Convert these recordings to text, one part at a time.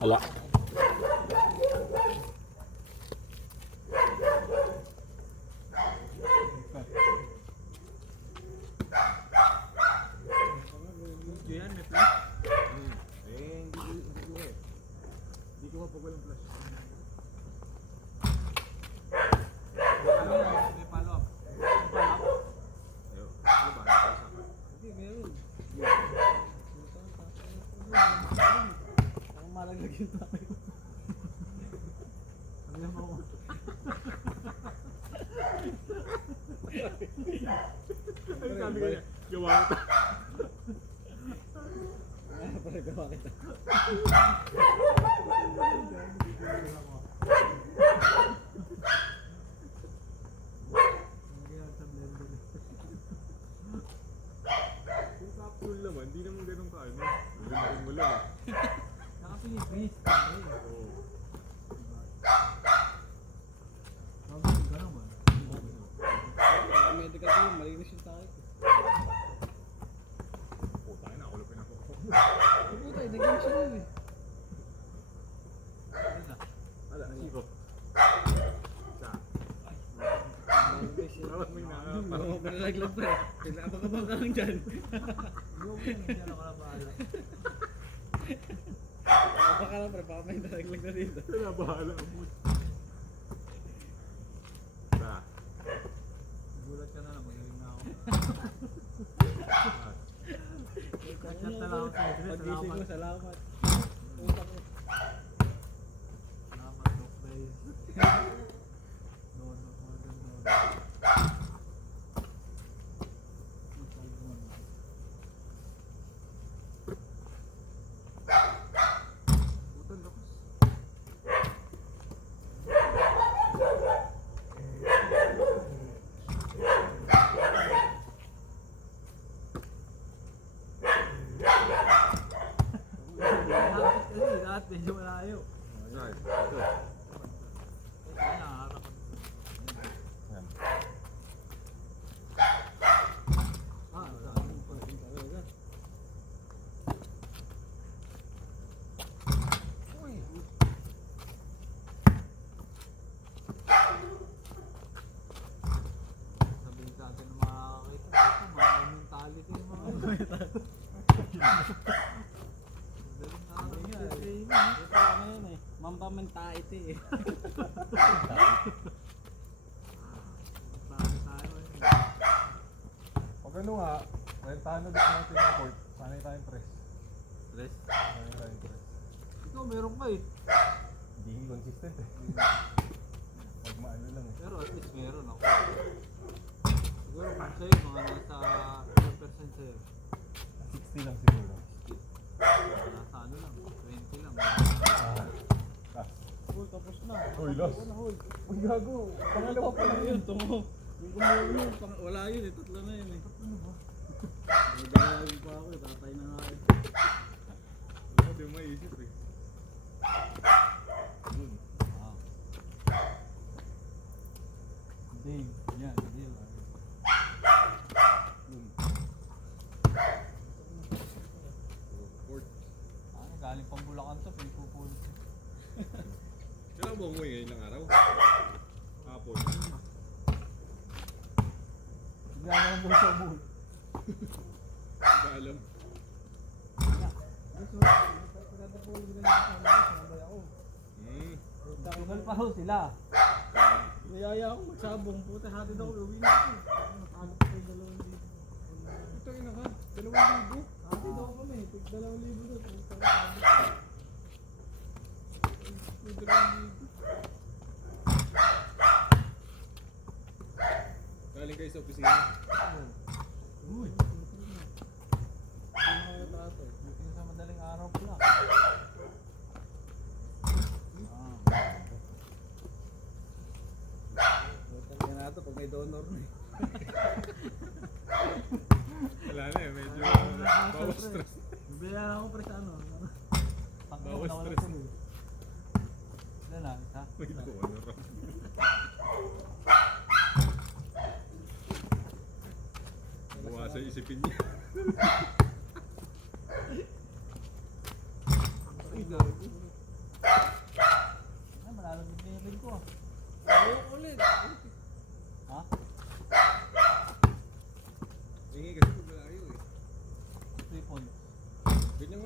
Wala. Yan, may flash. Hindi ko mapag walang flash. May follow up. Ano ba? Hindi, meron. Ang malaglag yung tayo. Ano yung ako? Ay, sabi ko niya, gawa ko. Pare, gawa kita. Kung capsule naman, hindi naman ganun ka, ano? Rin mo lang. Naka-finish. Oo. Sabi ka naman. Medical team, malinis yung tayo. Puta, nakulapin ako. Puta, naging siya nun eh. Wala, zero. Isa. Dapat may nakapag. Oo, panalaglag pa eh. Pinapakabang ka lang dyan. Hindi ako na bahala. Baka lang pre, baka may nalaglag na dito. Wala, bahala ang mood. Isa. Gulat ka na lang, magaling na ako. Chat na lang ako sa address. Pag-gising mo, salamat. Salamat, Doc Blaze. Doon, doon. Puta, lakas. Lahat medyo malayo. Saan? Ito. Ay, nakaharap. Yan. Saan pa rin talaga. Uy! Sabihin sa atin ng mga kakita, mga mentality ng mga Mampamentality eh. Pag ano nga, rentahan na dito natin yung court. Sanay tayong press. Stress? Sanay tayong press. Ikaw meron ka eh. Hindi consistent eh. Pag maano lang eh. Pero at least meron ako. Siguro kung sa'yo, mga nasa 10% sa'yo. 60 lang siguro. Nasa ano lang, 20 lang. Last. Uy, tapos na. Uy, last. Uy, gago. Pangalawa pa lang yun. Tungo. Yung kumuha yun, wala yun eh. Tatlo na yun eh. Ano ba? Nagdalawin pa ako eh. Tatay na nga eh. Hindi mo maisip eh. Dun. Wow. Dave, yan, Dave. Dun. Court. Galing pang Bulacan to, pinupulit. Kailan ba umuwi ngayon ng araw? Hapon. Bigla na lang daw sa bull. Ba alam? Pagkada po yung ginagawa sa amin, sinabay ako. Tagal pa ho sila. Niyaya ako magsabong. Puta, hatid ako. Uwi na ako. Ano pa yung 2,000. Ito ina ka. 2,000. Hatid ako kami. 2,000 doon. Galing kayo sa opisina. Uy, Ano kayo tato? buti na sa madaling araw pala. Puta nga na ito pag may donor na eh. Wala na eh. Medyo bawas stress. Bibila na ako pre sa ano. Bawas Nawala stress. tuloy. Ilan na, isa? May donor ako. Buwasan isipin niya. Ay, gago.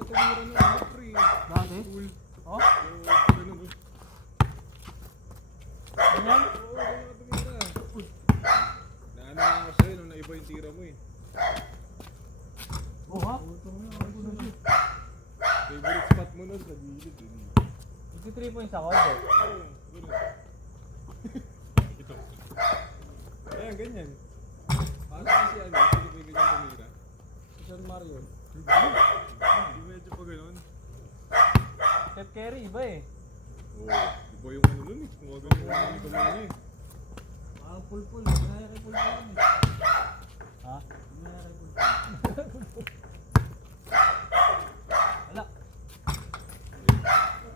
tumira na ano, pre. Dati? Cool. Oh? Oo, ganun ko. Ganyan? Oo, ganun ka tumira. Naano nga ako sa'yo nung naiba yung tira mo eh. Oh ha? Favorite spot mo nun sa gilid eh. 53 points ako, bro. Oo, ganun. Ito. Ayan, ganyan. Para kasi ano, hindi ko yung ganyan tumira. San Mario. Hindi medyo pa ganun. Steph Curry, iba eh. Oo, iba yung ano nun eh. Kung ano yung ano ko nun eh. Parang pulpul. Ginaya kay pulpul yun eh. Ha? Ginaya kay pulpul. Wala.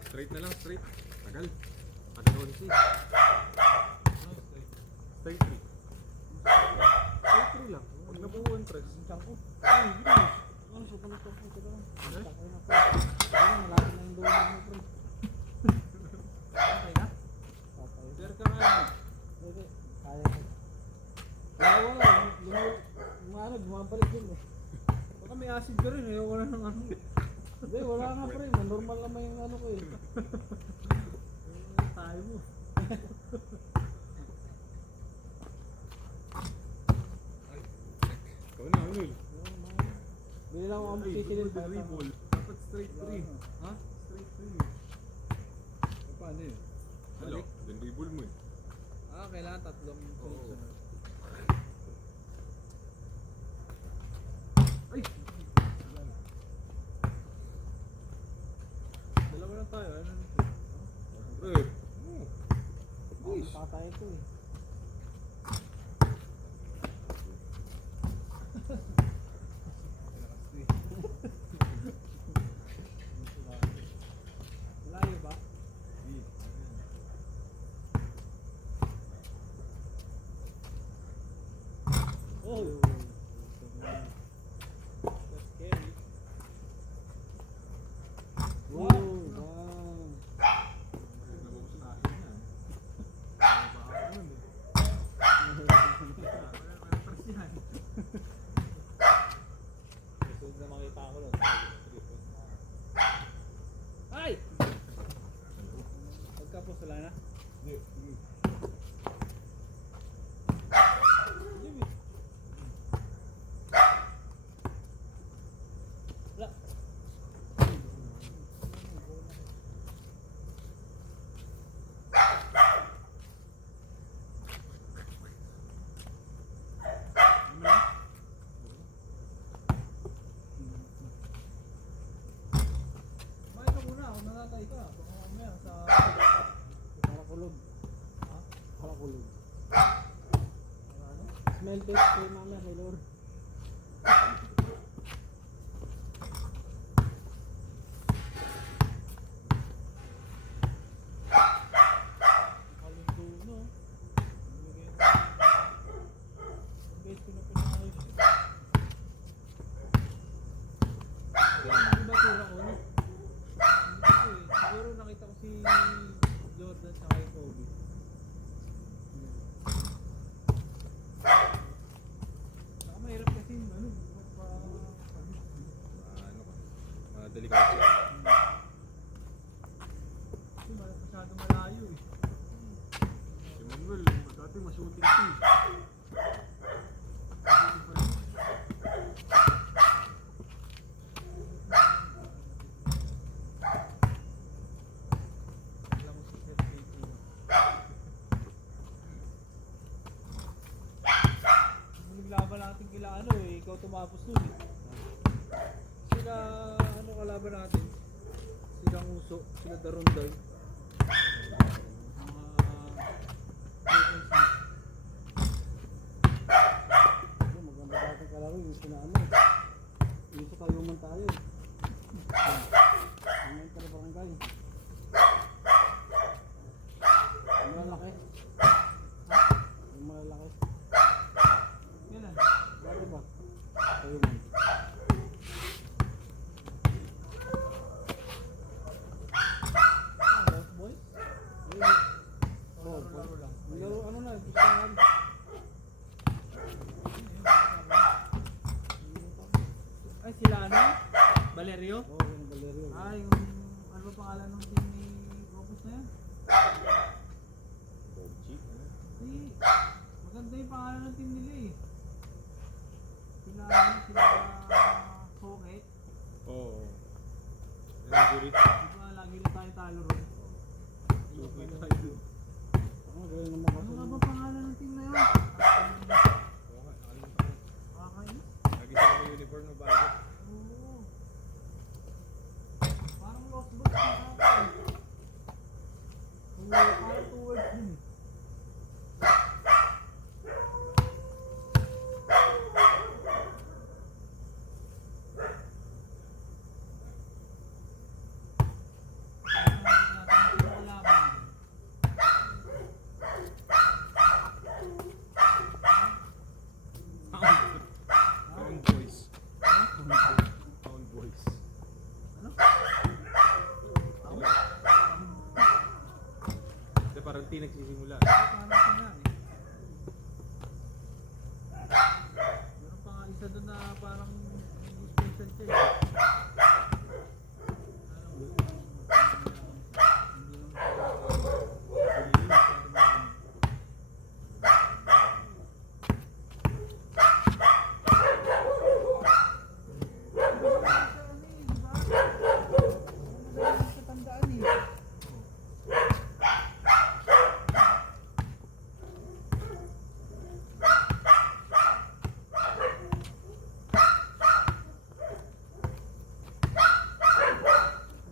Straight na lang, straight. Tagal. Pagkaroon si. Straight 3. Straight 3 lang. Pag nabuhuan press. Champo. Ay, bilis. Ano siya? Ano siya? Ito lang. Takay na po. Ayun, malapit na yung dulo mo, pre. Okay na? Patay. Clear ka nga. Hindi. Kaya ko. Wala. Bumabalik yun eh. Baka may acid ka rin, ayaw wala ng ano. Hindi, wala nga pre. Normal naman yung ano ko eh. Tayo mo. Ikaw na, Arnold. Bili lang ako ang sisilin pa. Dribble. Dapat straight 3. Ha? Straight 3. Paano yun? Hello? Then dribble mo eh. Ah, kailangan tatlong sunod-sunod. Ay! Dalawa lang tayo, ano na ito? Pre. Patay ito eh. Malayo ba? Oh! That's scary. Wow! Wow! Nababos na akin yan. Susunod na makita ko nun. Ay! Pagkapos wala na? Hindi. Wala. Kumain ka muna, kung nakatay ka. Baka mamaya sa... Para kulog. Ha? Para kulog. Ano? Smell test kay mamaya kay Lord. Kalundo, no? Ang best ko na pinakayos eh. Hindi ba tura ko, no? Hindi ko eh. Siguro nakita ko si Jordan sa kay Kobe. Saka mahirap kasi ano, Ano ka? Delikado siya. kasi masyado malayo eh. Si Manuel, dati ma-shooting to eh. Alam mo si Sir JP. Nung naglaban natin kila ano eh, ikaw tumapos dun eh. Sila, ano kalaban natin? Sila Uso, sila Daronday. Maganda dati kalaro yung sinano. Yung sa kayuman tayo. Yung tara barangay. Yung malalaki. Yung malalaki. Yan Dati ba? Kayuman. Lost Boys? Oh, Laro lang. yung laro ano na, pustahan. Ay, sila ano? Valerio? Oo, yung Valerio. Ah, yung ano ba pangalan ng team ni Opus na yan? Bobchi. Hindi. Maganda yung pangalan ng team nila eh. Sila Soket. Oo. Injury. Di ba lagi na tayo talo ron? Suki tayo. Ano, gawin naman kasi. Ano nga ba pangalan ng team na yun? Okay, nakalimutan ko. Kakainis. Lagi sila may uniform na bago. Oo. Parang lost box na ako. Oo, parang towards dun. Pound Boys. Pound Boys. Hindi, parang di nagsisimula. Parang siya eh. Meron pa nga isa doon na parang special siya eh.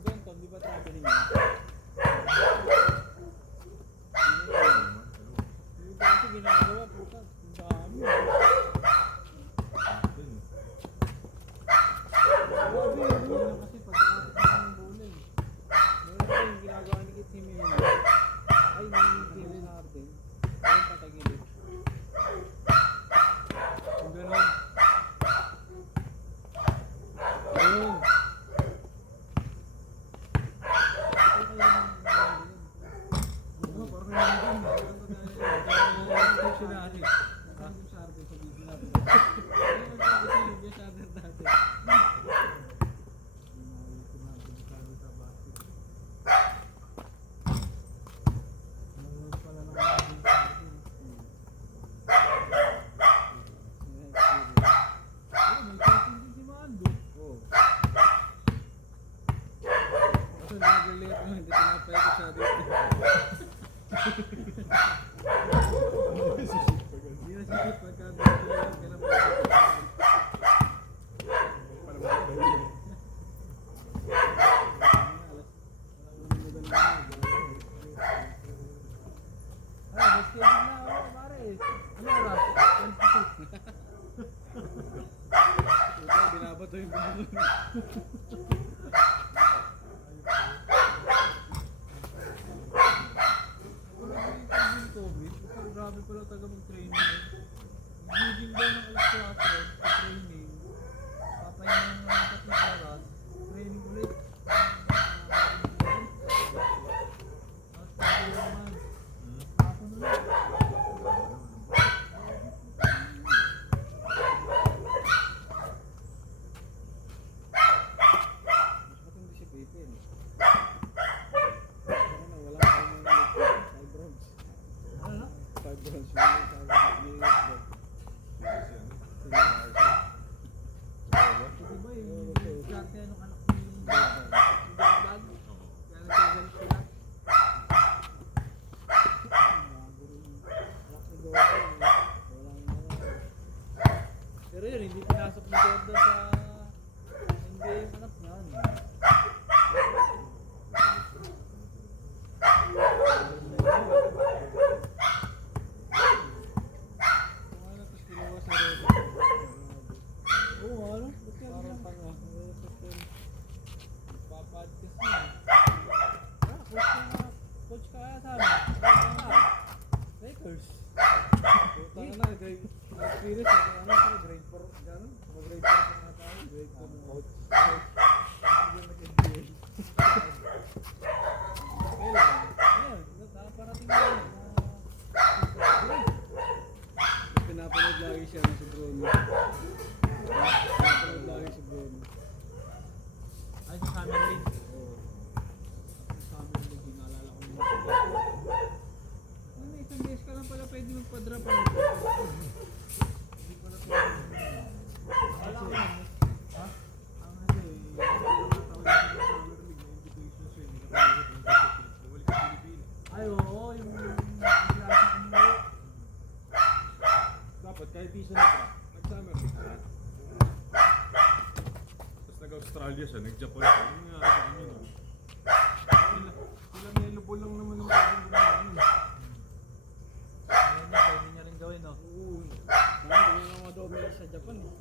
Ganton, di ba traveling yun? Yung dati ginagawa, puta, ang dami. Grabe yun yun kasi pagkakapit na ng bola eh. Meron pa yung ginagawa ni Kit Jimenez. Ay, ni James Harden. Ayun patagilid. Yung ganon. Ayun. Hindi tinapay ko siya dito. Hindi na sikip pagka dito lang May schedule na ako, pare. Ano oras? 22. Ito, binabato yung bumbong. Grabe pala taga mag-training. Giging daw ng alas 4 sa training. Papahinga ng 3 oras. Training ulit. Tapos pwede naman. Ako na lang. Mas matindi si Pepe. Sana na wala pa ng 5 rounds. Ano na? 5 rounds yun yung sabi ni Xbox. So, diba yung dati anong anak ni Dagdag? Kaya nagkagal sila. Pero yun, hindi pinasok ni Jordan sa NBA yung anak niya. Tapos kinuha si Rebo. Oo, ano? Ba't yan Parang yan? tanga. Papadcast niya. Coach ka kaya sabi. Lakers. Puta na na, grade experience ako, ano sila, grade 4, gano'n? Mga grade 4 na tayo, grade 4 na. Coach. Hindi nag-NBA. Kailan? Ayun, nakaparating na yun. Pinapanood lagi siya na si Bruno. Pinapanood lagi si Bruno. Ay, sa Summer League. Oo. Sa amin, hindi naalala ko yung Ano, isang beses ka lang pala pwede magpa-drop. Hindi pala pwede. Wala ko lang. Ha? ang ano eh, nakatawa na sa Summer League na invitation siya, hindi ka pwede ng Bumalik sa Pilipinas. Ay, oo, yung klase ko mo. Dapat kahit di siya nag-drop, nag-summer league siya. Tapos nag-Australia siya, nag-Japan siya. Ano nga sa kanya no? Sila melobol lang naman ang pwedeng gumawa nun. Ayun na, pwede niya rin gawin, no? Oo. Ganyan ang mga domino sa Japan eh.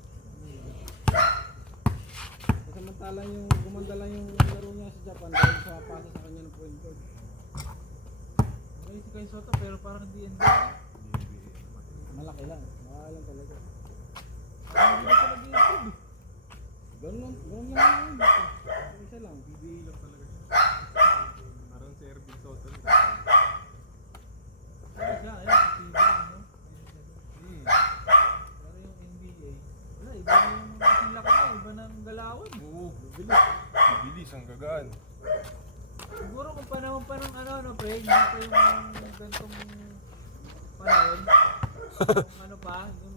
Samantalang yung gumanda lang yung laro niya sa Japan dahil sa pasa sa kanya ng point guard. Okay, si Kai Soto, pero parang hindi NBA. Malaki lang. Mahal lang talaga. Parang hindi na siya nag-YouTube. Ganun lang yun. Isa lang. PBA lang talaga siya. Parang si Ervin Soto. Ano siya, ayun, sa TV, no? Hmm. Pero yung NBA, wala, iba na yung kasing laki na, iba na ang galawan. Oo, bibilis. Bibilis ang gagaan. Siguro kung panahon pa ng ano, no, pre, hindi pa yung gantong panahon. Yung ano pa, yung...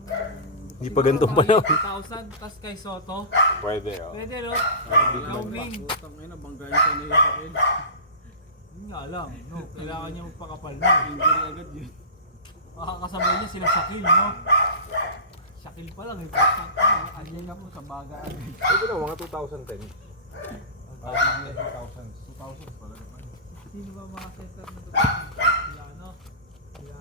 Hindi pa gantong panahon. 2,000, tas kay Soto. Pwede, oh. Pwede, no? Yao Ming. Putang ina, banggain siya na yung sakil. Yun nga lang, no? Kailangan niya magpakapal na. Injury agad yun. Makakasabay niya sila Shaquille, no? Shaquille pa lang, eh. Andiyan na po sa baga. Pwede na, mga 2010. 2000 pala naman. Sino ba mga center na ito? Sila ano? Sila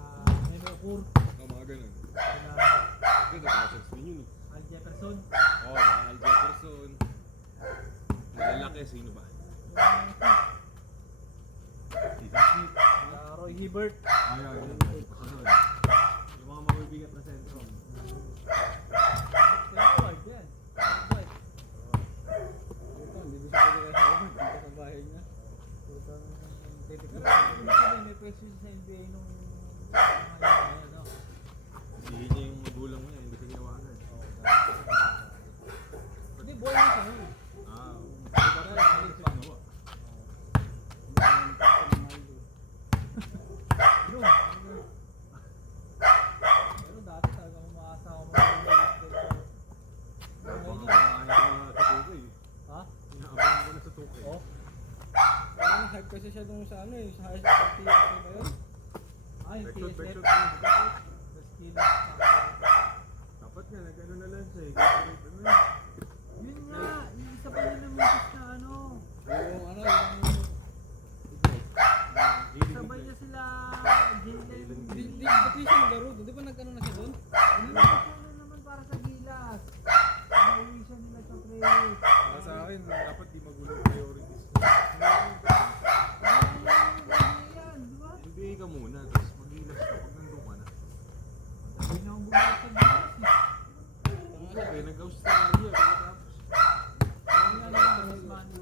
Memo Okur, Mga ganun. sila Ito, 2000s din yun eh. Al Jefferson. Oo, mga Al Jefferson. Malalaki, sino ba? Stephen Smith. Sila Roy Hibbert. Ayaw, yun. Yung mga mabibigat na sentro. Sila White yan. White. Putang, hindi ko siya pwede kaya sa Howard. Dito sa bahay niya. Putang, Pero may pwesto siya sa NBA nung mga yun, no? Sihin niya yung magulang niya, hindi siya ginawa agad. Hindi, buhay na siya nun. Ah, bakit hindi siya ginawa? Ano? Pero dati talaga umaasa ako mga Habang kumakain ko na sa tukay. Ha? Inaabangan ko na sa tukay. Oh? parang hype kasi siya dun sa ano eh, sa high school TSA ba yun? Ay, Backshot, TSF. backshot. The skill. Dapat nga, nag-ano na lang siya eh. Corporate ano eh. Yun nga, yung isa pa yun naman na ano. Yung ano, yung... Sabay niya sila Jalen. Ba't di siya maglaro doon? Di ba nag-ano na siya doon? Ano naman para sa gilas. Nauwi siya nila sa place. Para sa akin, dapat di magulo yung priorities. Yan, di ba? NBA ka muna, tapos mag-ilas ka pag nandun ka na. Sabi niya ang bumalik sa gilas. Okay, nag-Australia, pagkatapos. Ano nga naman, mas money.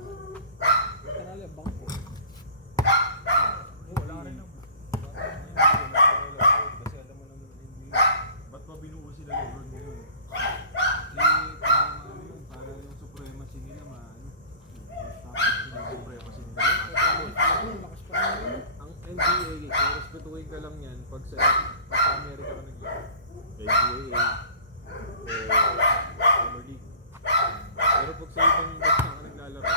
Australia, bangko. Wala rin naman. Kasi alam mo naman ang NBA. Ba't pa binuo sila Lebron ngayon? Para ano yun, para yung supremacy nila maano. Tapos sila yung supremacy nila. Lakas pa rin yun. Ang NBA, kung respetuhin ka lang yan pag sa Amerika ka naglaro. NBA, Summer League. Pero pag sa ibang bansa ka naglalaro,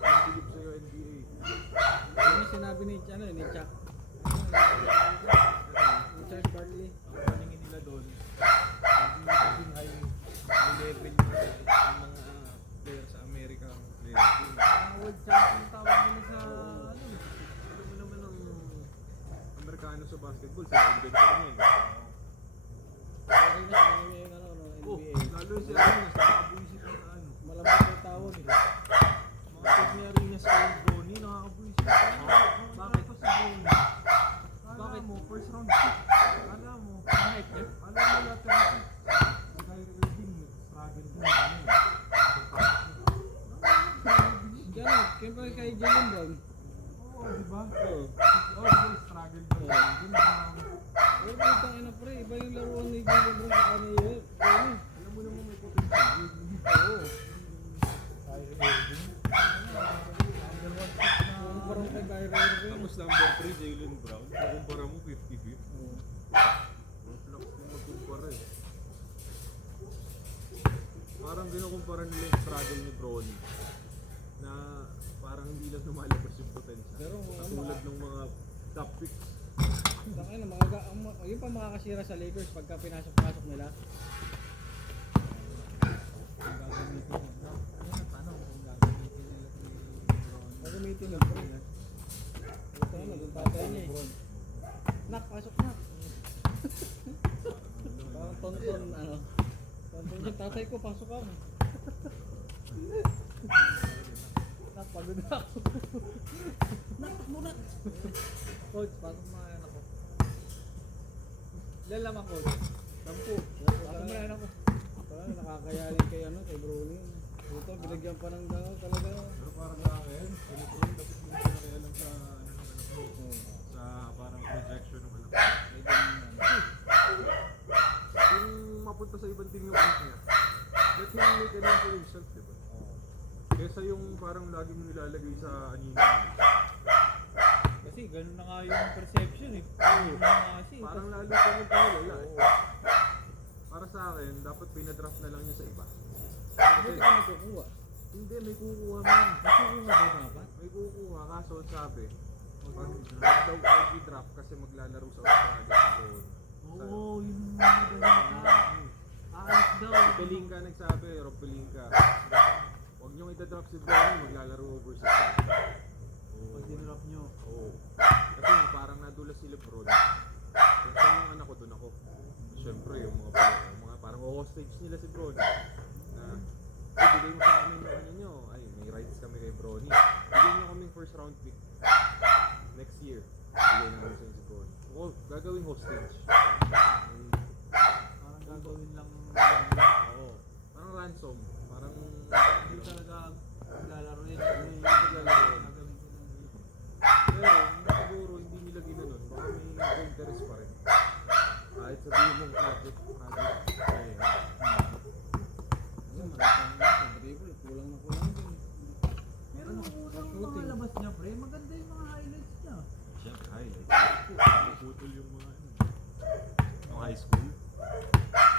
ang bilib sa'yo NBA. Yun yung sinabi ni ano, ni Chuck. Ni Charles Barkley. Ang paningin nila doon, hindi kasing high level yung mga player sa Amerika ang player. World champion tawag nila sa ano. Alam mo naman ang Amerikano sa basketball, sa inventor niya. Barkley na siya yung ano, Oh, NBA. lalo si Arinas, nakakabuisit ng ano. Malamang yung tawag eh. Mga tag ni Arinas kay Bonnie, nakakabuisit. Bakit pa si Bonnie? Bakit mo? First round pick. Alam mo. Hype niya? Alam mo lahat ng pick. Si Kyrie Irving, struggle din. Diyan, kaya kay Jalen Brown. Oo, di ba? Oo. Oo, di ba? Struggle din. Yun ang... Pero putang ina pre, iba yung laruan ni Jalen Brown sa ano yun. Alam mo naman may potential. Oo. Kyrie Irving. number 3, Jaylen Brown. Kumpara mo 50-50. Oo. Reflux yung magkumpara eh. Parang ginukumpara nila yung struggle ni Bronny na parang hindi lang lumalabas yung potential. Pero Katulad ng mga top picks. Saka na yung pa makakasira sa Lakers pagka pinasok-pasok nila. Ang gagamitin nila. Ano na paano kung gagamitin nila si Bron? Gagamitin ng bro. Ito na, doon tatay niya eh. Nak, pasok na. Parang tonton, ano. Tonton yung tatay ko, pasok ka. Nak, pagod na ako. Nak, muna. Coach, pasok mga anak ko. Ilan naman coach? 10. Pasok mo na anak ko. Parang nakakayalin kay ano, kay Brony. Ito, binagyan pa ng gano'n talaga. Pero parang sa akin, si Bronny dapat mo pinakialam sa ano ng anak mo. Sa parang projection ng anak mo. May ganun yan. Kung mapunta sa ibang team yung anak niya, let him make a name for himself, diba? Kesa yung parang lagi mo nilalagay sa anino. Kasi ganun na nga yung perception eh. Ganun na nga kasi. Parang lalo pa mo pinalala eh. Para sa akin, dapat pinadraft na lang niya sa iba. Buti ka nagkukuha. Hindi, may kukuha man. Nasukunga ba dapat? May kukuha, kaso ang sabi, pag daw i-draft kasi maglalaro sa Australia si Bron. Oo, yun yung magaling. Ayos daw. Si Pelinka nagsabi, Rob Pelinka, huwag niyong itadraft si Bron, maglalaro overseas. Pag dinrop nyo. Oo. Kasi parang nadulas si Lebron. Kaya saan yung anak ko, doon ako. Siyempre, yung mga parang hostage nila si Bron. Na, bigay mo sa amin yung ano nyo. Ay, may rights kami kay Bronny. Bigay nyo kaming first round pick. Next year. Bigay namin sa si Bron. Oo, gagawing hostage. Parang gagawin lang. Oo. Parang ransom. Parang, Hindi talaga maglalaro yun. Hindi maglalaro yun. Gagamitin lang yun. pero, siguro hindi nila ginanon. Baka may interest pa rin. Kahit sabihin mong project. Ay, Kasi maraming sa dribble, kulang na kulang din. Pero nung unang mga labas niya pre, maganda yung mga highlights niya. Siyempre, highlight. Putol yung mga ano. Yung high school.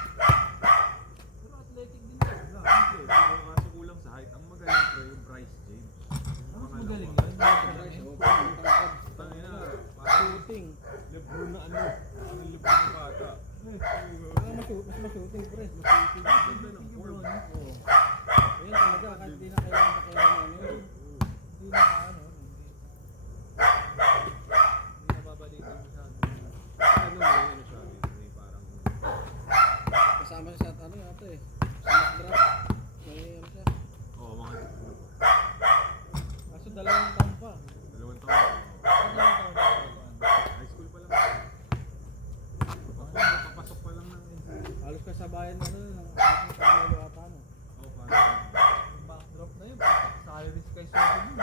Pero athletic din talaga. Hindi, pero kaso kulang sa height. Ang magaling pre yung Bryce James. Yung Mas pangalawa. magaling yun. Guys, oh, parang tangkad. Tangina, parang Shooting. Lebron na ano. Ang Lebron ng bata. Parang mas ma-shooting, pre. Masusunod ganda ng form. Oo. Ayan talaga, kahit di na kailangan pakialam ano yun. Hindi na ano, hindi na babalikan masyado. Ano may ano siya, may parang Kasama siya sa ano yata eh. Sa mock draft. May ano siya. mga Kaso dalawang taon pa. 2 taon. Ano yung tawag ko? High school pa lang. Papasok pa lang ng NCAA. Halos kasabayan na ano, ng Carmelo ata mo. Oo, parang Yung backdrop na yun, salaries kay Soto yun.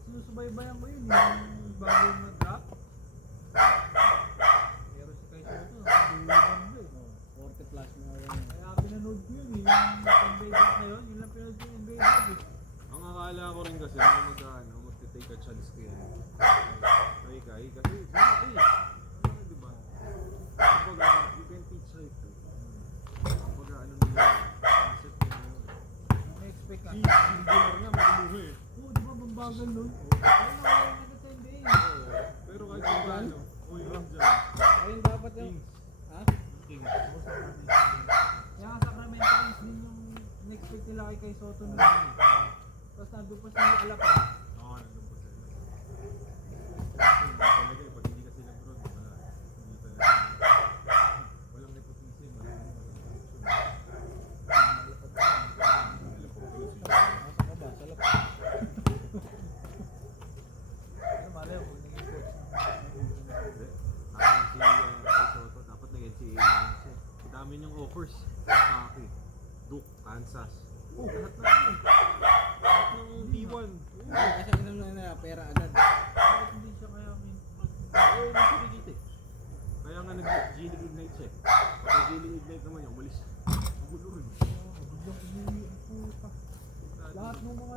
Sinusubaybayan ko yun, yung bago yung nag-drop. Pero si kay Soto, nagduligan mo eh. 40 plus na yun. Kaya pinanood ko yun eh, yung NBA draft na yun, yun lang pinanood ko yung NBA draft eh. ang akala ko rin kasi magte-take a chance ko yan. Kay kasi di ba? Kumbaga, you can teach height too. Kumbaga, ano nila, concept nila yun. Na-expect ka. Singular nga, makinuha eh. Oo, di ba bambagal nun? Kaya nakaya na sa NBA eh. Pero kahit kung paano, uy, Ram dyan. Ayun dapat yung... Kings. Ha? Kings. Kaya nga Sacramento Kings din yung in-expect nila kay Soto nun. Tapos nandun pa si Alapan. Oo, nandun pa sila. Kasi talaga eh, pag hindi ka sila bro, wala. Hindi talaga. Walang nepotism, walang corruption. Nasa ka ba? Sa lap. Ano malay mo, kung naging coach Hindi. Parang si Kay Soto, dapat nag-NCAA naman siya. Ang dami niyang offers. Kentucky, Duke, Kansas. Oh, lahat na yun. Lahat ng D1. Kasi ano na pera agad. Bakit hindi siya kaya Oo, masirigit eh. Kaya nga nag-G League Ignite siya. Pag G League Ignite naman niya, umalis. Magulo rin. biglang umuwi ang puta. Lahat ng mga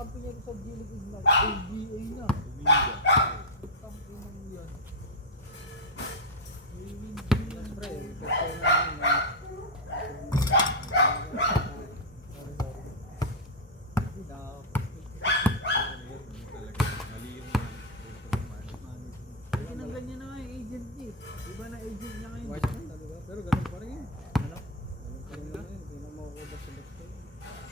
kakampi niya doon sa Gilig Ignite, ABA na. Umiga. Kampi ng yan. Siyempre, gusto namin na Hindi na. Ano yun? Ano talaga? Mali yung management. Tinanggal niya na nga yung agent niya. Iba na agent niya ngayon. watch na talaga. Pero ganun pa rin yun. Ano? Ganun pa rin yun. Hindi na makukuha sa basta.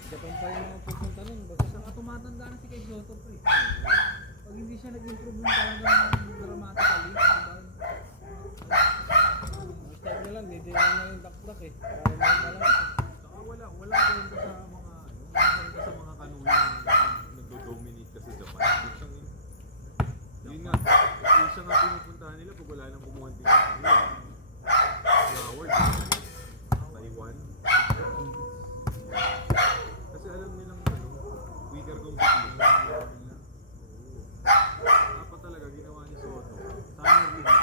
Japan pa yung mga pupunta nun. Basta Saka tumatanda na si Kay Soto pre. Pag hindi siya nag-improve ng talagang dramatically, diba? ang style nila, hindi lang na yung dakdak eh. Para may malang. Saka walang kwenta sa mga walang kwenta sa mga kanunang nagdo-dominate kasi Japan. Yun nga, yung siya nga pinupuntahan nila pag wala nang kumuhanting sa kanila. Howard, Taiwan. Kasi alam nilang weaker competition. Dapat talaga ginawa ni Soto. Sana rin na.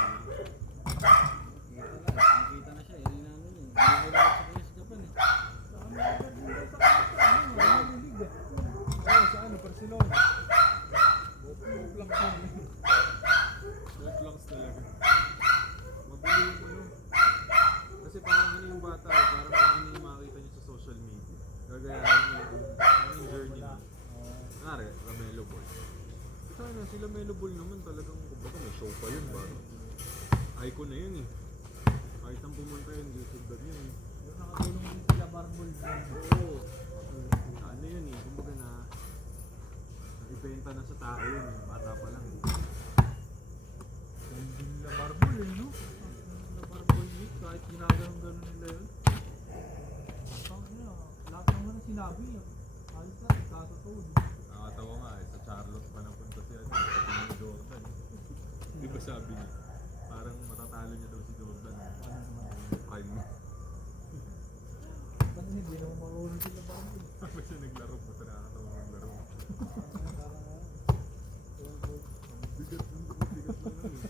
Kita na siya. Yan yung ano niya. Hindi ko sa kanya sa Japan eh. Saka may maganda sa kanya, ano, wala yung liga. Oo, sa ano, Barcelona. Buplak siya. Both langs talaga. Mabili yung ano. Kasi parang ano yung bata eh. Parang ano yung makita niyo sa social media. Gagayahin niyo yung journey niya. Ngari, Lamelo Ball. Sana si Lamelo Ball naman talagang kumbaga may show pa yun ba? Icon na yun eh. Kahit ang pumunta yun, di sugdad yun eh. Yung nakatulong din sila Barbol. Oo. Ano yun eh, kumbaga na ibenta na sa tao yun eh. Bata pa lang eh. Hindi nila Barbol eh, no? Nila Barbol yun, kahit ginaganon-ganon nila yun. Lahat naman ang sinabi niya. Halos na, ikatotoo. Nakakatawa nga eh, sa Charlotte pa napunta siya sa ni Jordan. Di ba sabi niya, parang matatalo niya daw si Jordan. Prime mo. Ba't hindi naman marunong sila Barbol? Sabi siya naglaro po, nakakatawa naglaro. Bigat lang eh.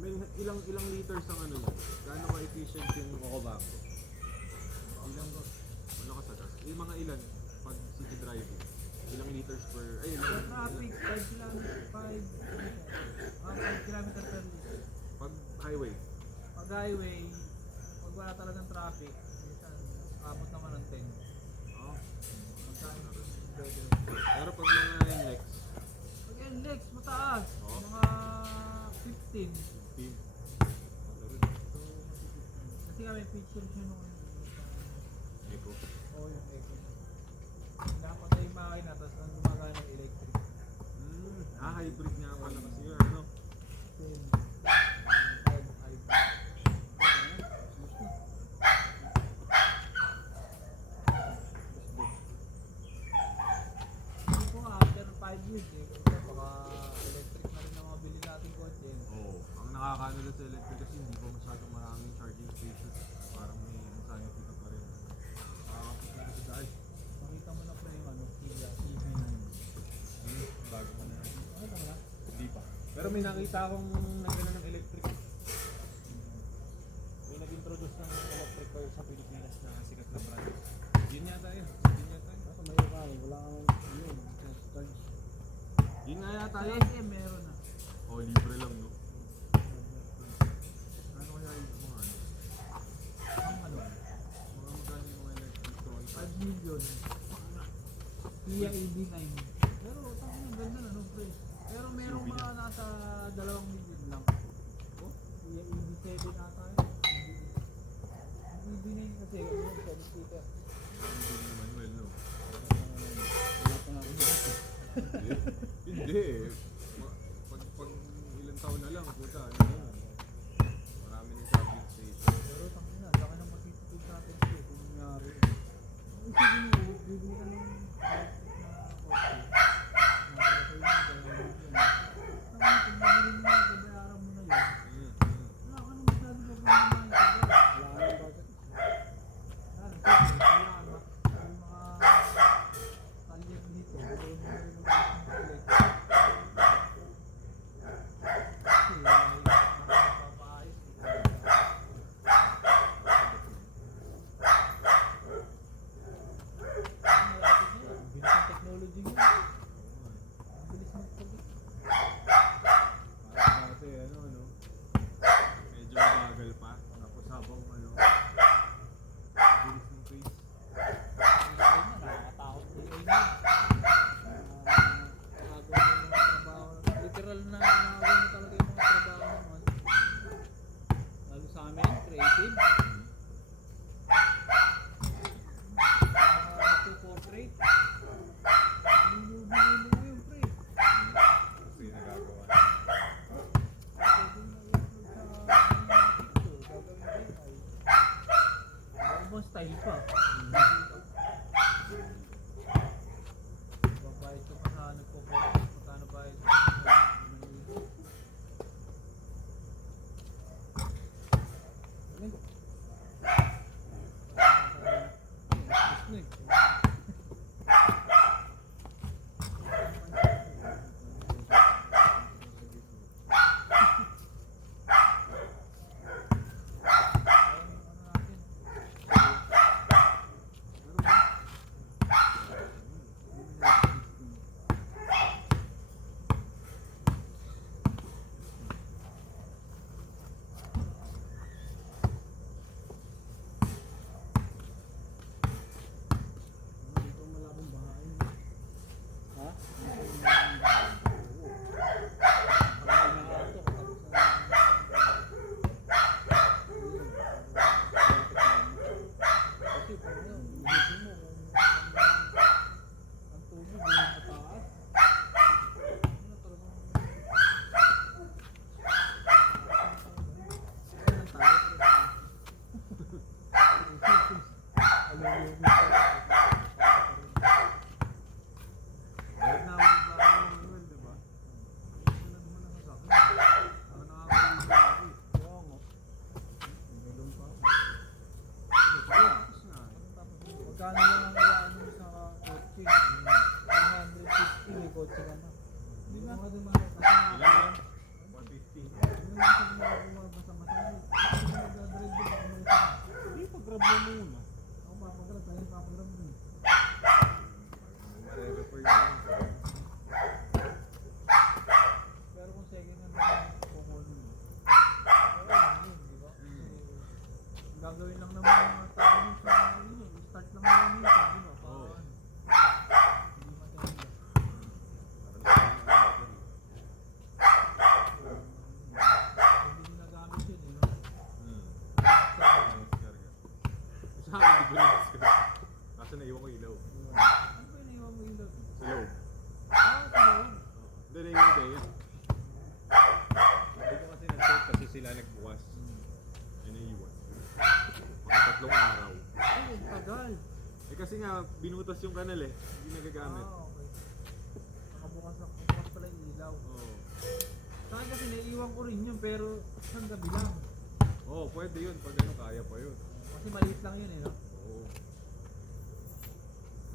May ilang liters ang ano niya? Gaano ka-efficient yung Cocobanco? Ilang ba? Wala ka sa gas? Yung mga ilan pag city driving? Ilang liters per... Ay, Sa ilang... traffic, 5 kilometer, 5 kilometer per liter. Pag highway? Pag highway, pag wala talagang traffic, minsan, abot naman ng 10. Oo. Magkano? Pero pag mga NLEX, Pag NLEX, mataas. Oo. Mga 15. 15. Ano rin? Kasi kami picture siya nung ano. Eco. Oo, yung eco. Napatay yung makina, tapos nang gumagana ng electric. Hybrid nga pala kasi yun, ano? Hindi po after 5 years eh. Kasi baka electric na rin ang mabili natin kotse. Oo. Ang nakakaano lang sa electric kasi hindi pa masyadong maraming charging stations. Parang may anxiety ka pa rin. Nakakapagod ka sa dahil. Makita mo na pa yung ano, Kia EV9. Bago mo na. Ano ba nga? Hindi pa. Pero may nakita akong nagano ng electric. May nag-introduce ng electric car sa Pilipinas na sikat na brand. Yun yata yun. Yun yata yun. Kaso may ukay, wala kang yun. Charge. Yun nga yata Sa yun. SM meron na. Oh, libre lang no. Ano kaya yung mga ano? Ang ano, Mga magkano yung mga electric car? 5 million. Kia EV9. Pero tangin ang ganda na no pre. Pero merong SUV mga na. nasa 2 million lang. Oh, Kia EV7 ata yun. Ang EV9 kasi yun sa speaker. Hindi ni Manuel no. Wala pa nga ako dito. Hindi eh. Pag ilang taon na lang, puta, ano na yun. Marami ng charging station. Pero tangin na, laki ng matitipid natin ito kung nangyari. Ang isipin mo, bibili ka ng electric na kotse. Nakakatayo mo, kaya yun. Tangin, pag nabili mo na, babayaran mo na yun. Wala ka nang masyadong problema na ito. Wala kang budget. Ano, siyempre, kailangan yung mga talyer dito. Meron na rin naman yung electric. technology mo. Oo nga. Ang bilis mag-forget. Parang dati, ano, medyo mabagal pa. Tapos habang, bilis ng pace. Nakakatakot din yun. Nakagawa mo yung mga trabaho. Literal na nakagawa mo talaga yung mga trabaho naman. Lalo sa amin, creative. Nagpo-portrait. Nilubili mo yun, pre. Kasi nagagawa. Pwede mo i-upload sa mga picture. Gagawin ko yun ay. Ibang style pa. Babayad ka pa sa nagpo-portrait. Magkano bayad ka sa Manila? Ano? Gusto eh. Dito malabong bahay. Ha? Parang nakakatok tapos kasi pag ano, isipin mo kung ang tubig yung mataas. Ano talagang ano tayo? Dahil na ako sa Manuel, diba? Sunod mo na sa akin. Parang nakakawin na ako eh. Oo nga. Meron pa. Tapos na eh. Magkano lang ang ilaan mo sa kotse? 150 may kotse ka na. Di ba? Ilan yan? 150. Ano yung kasi mga basa-masali? Kasi nag-drive din ako mga isa. Hindi, pag-grab mo muna. Ako papagrab, tayo papagrab din. Mare-refer yan. Pero kung second hand na kukunin mo, okay lang yun, di ba? Kasi ang gagawin lang naman ng mga tao yun sa ano yun, start lang naman yun, di ba? Oo. Hindi matanda. Hindi ginagamit yun, eh, no? Sa akin, di ko na-discuss. Kaso naiwan ko ilaw. Ano ba yung naiwan mo ilaw? Sa loob. Sa loob. Hindi, naiwan ko yan. Hindi ko kasi na-check kasi sila nagbukas. Ay, naiwan. Mga 3 araw. Ay, ang tagal. Eh kasi nga, binutas yung kanal eh. Hindi nagagamit. Okay. Nakabukas pala yung ilaw. Oo. Sa akin kasi naiiwan ko rin yun, pero isang gabi lang. Oo, pwede yun. Pag ano, kaya pa yun. Kasi maliit lang yun, eh, no? Oo.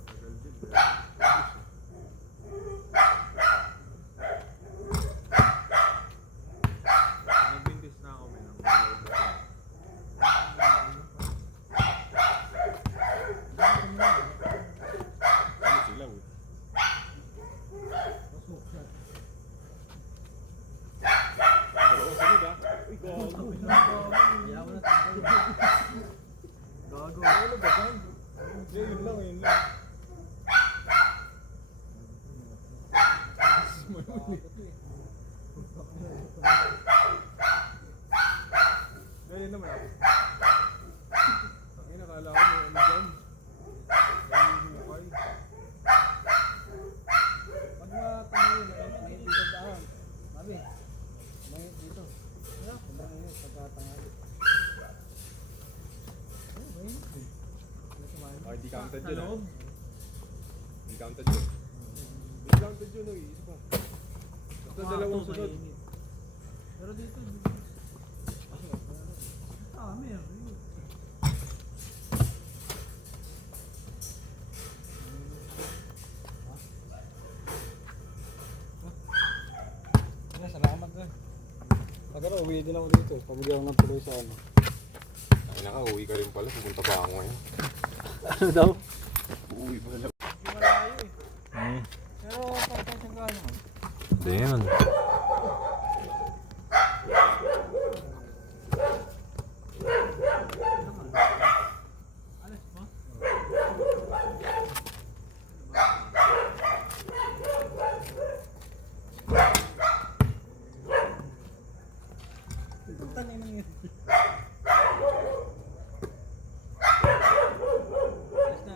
Tagal din. Pero, ayos eh. Nag-vintage na ako, may nang malaw na siya. Ano sila eh? Pasok siya. Oo, sunod ah. Uy, gago. Kaya mo na tayo. Gago. Ano ba dyan? Hindi, yun lang, yun lang. Dahil naman ako. Ay, nakala ko may ano dyan. Ay, hukay. Pag matangayin na kami, may dito daan. Mami, may dito. Yeah, kumbaga yun, pagkatangayin. Oh, may yun. Ay, di counted Sa yun ah. loob. Di counted yun. Di counted yun, oy. Isa pa. Basta dalawang Kwarto, sunod. mainit. Pero dito, dito. Dami, yun. Salamat na. Pag ano, uwi din ako dito. Pabili ako ng tuloy sa ano. Ay naka, uwi ka rin pala. Pupunta pa ako ngayon. Ano daw? Uwi pala. Malayo eh. Pero pagka sa gano. Hindi yan. Alas ba? Tanay nang yun. Ayos na.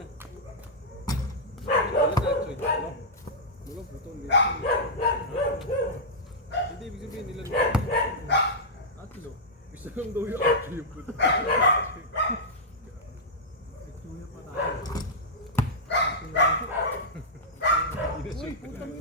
Wala na, Choy. Bulog, buto, hindi. Hindi, ibig sabihin nila Atlo. Gusto lang daw yung atlo yung puto. Itsuya pa tayo. Hindi na siya. Putang